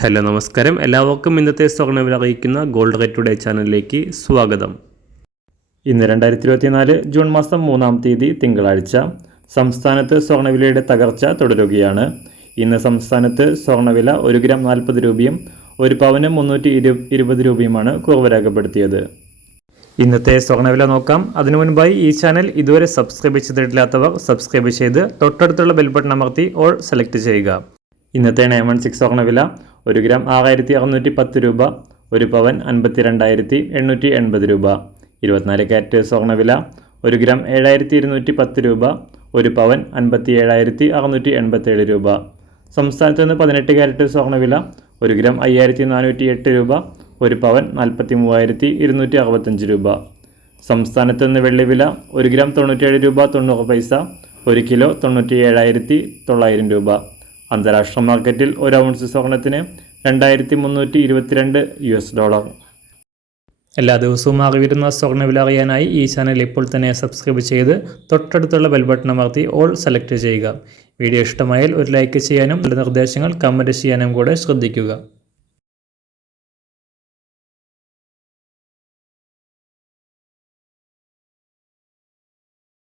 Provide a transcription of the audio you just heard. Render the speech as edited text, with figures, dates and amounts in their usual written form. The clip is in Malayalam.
ഹലോ നമസ്കാരം, എല്ലാവർക്കും ഇന്നത്തെ സ്വർണ്ണവില അറിയിക്കുന്ന ഗോൾഡ് റേറ്റ് ടുഡേ ചാനലിലേക്ക് സ്വാഗതം. ഇന്ന് 2024 ജൂൺ മാസം 3-ാം തീയതി തിങ്കളാഴ്ച. സംസ്ഥാനത്ത് സ്വർണ്ണവിലയുടെ തകർച്ച തുടരുകയാണ്. ഇന്ന് സംസ്ഥാനത്ത് സ്വർണ്ണവില 1 ഗ്രാം 40 രൂപയും 1 പവന് 320 രൂപയുമാണ് കുറവ് രേഖപ്പെടുത്തിയത്. ഇന്നത്തെ സ്വർണ്ണവില നോക്കാം. അതിനു മുൻപായി ഈ ചാനൽ ഇതുവരെ സബ്സ്ക്രൈബ് ചെയ്തിട്ടില്ലാത്തവർ സബ്സ്ക്രൈബ് ചെയ്ത് തൊട്ടടുത്തുള്ള ബെൽ ബട്ടൺ അമർത്തി ഓൾ സെലക്ട് ചെയ്യുക. ഇന്നത്തെ 916 സ്വർണ്ണവില 1 ഗ്രാം 6610 രൂപ, 1 പവൻ 52,880 രൂപ. 24 കാരറ്റ് സ്വർണ്ണവില 1 ഗ്രാം 7210 രൂപ, 1 പവൻ 57,687 രൂപ. സംസ്ഥാനത്ത് നിന്ന് 18 കാരറ്റ് സ്വർണ്ണവില 1 ഗ്രാം 5408 രൂപ, 1 പവൻ 43,265 രൂപ. സംസ്ഥാനത്ത് നിന്ന് വെള്ളിവില 1 ഗ്രാം 97 രൂപ 90 പൈസ, 1 കിലോ 97,900 രൂപ. അന്താരാഷ്ട്ര മാർക്കറ്റിൽ 1 ഔൺസ് സ്വർണത്തിന് $2,322. എല്ലാ ദിവസവും അറിവിരുന്ന സ്വർണ്ണവില അറിയാനായി ഈ ചാനൽ ഇപ്പോൾ തന്നെ സബ്സ്ക്രൈബ് ചെയ്ത് തൊട്ടടുത്തുള്ള ബെൽ ബട്ടൺ അമർത്തി ഓൾ സെലക്ട് ചെയ്യുക. വീഡിയോ ഇഷ്ടമായാൽ ഒരു ലൈക്ക് ചെയ്യാനും നല്ല നിർദ്ദേശങ്ങൾ കമൻറ്റ് ചെയ്യാനും കൂടെ ശ്രദ്ധിക്കുക.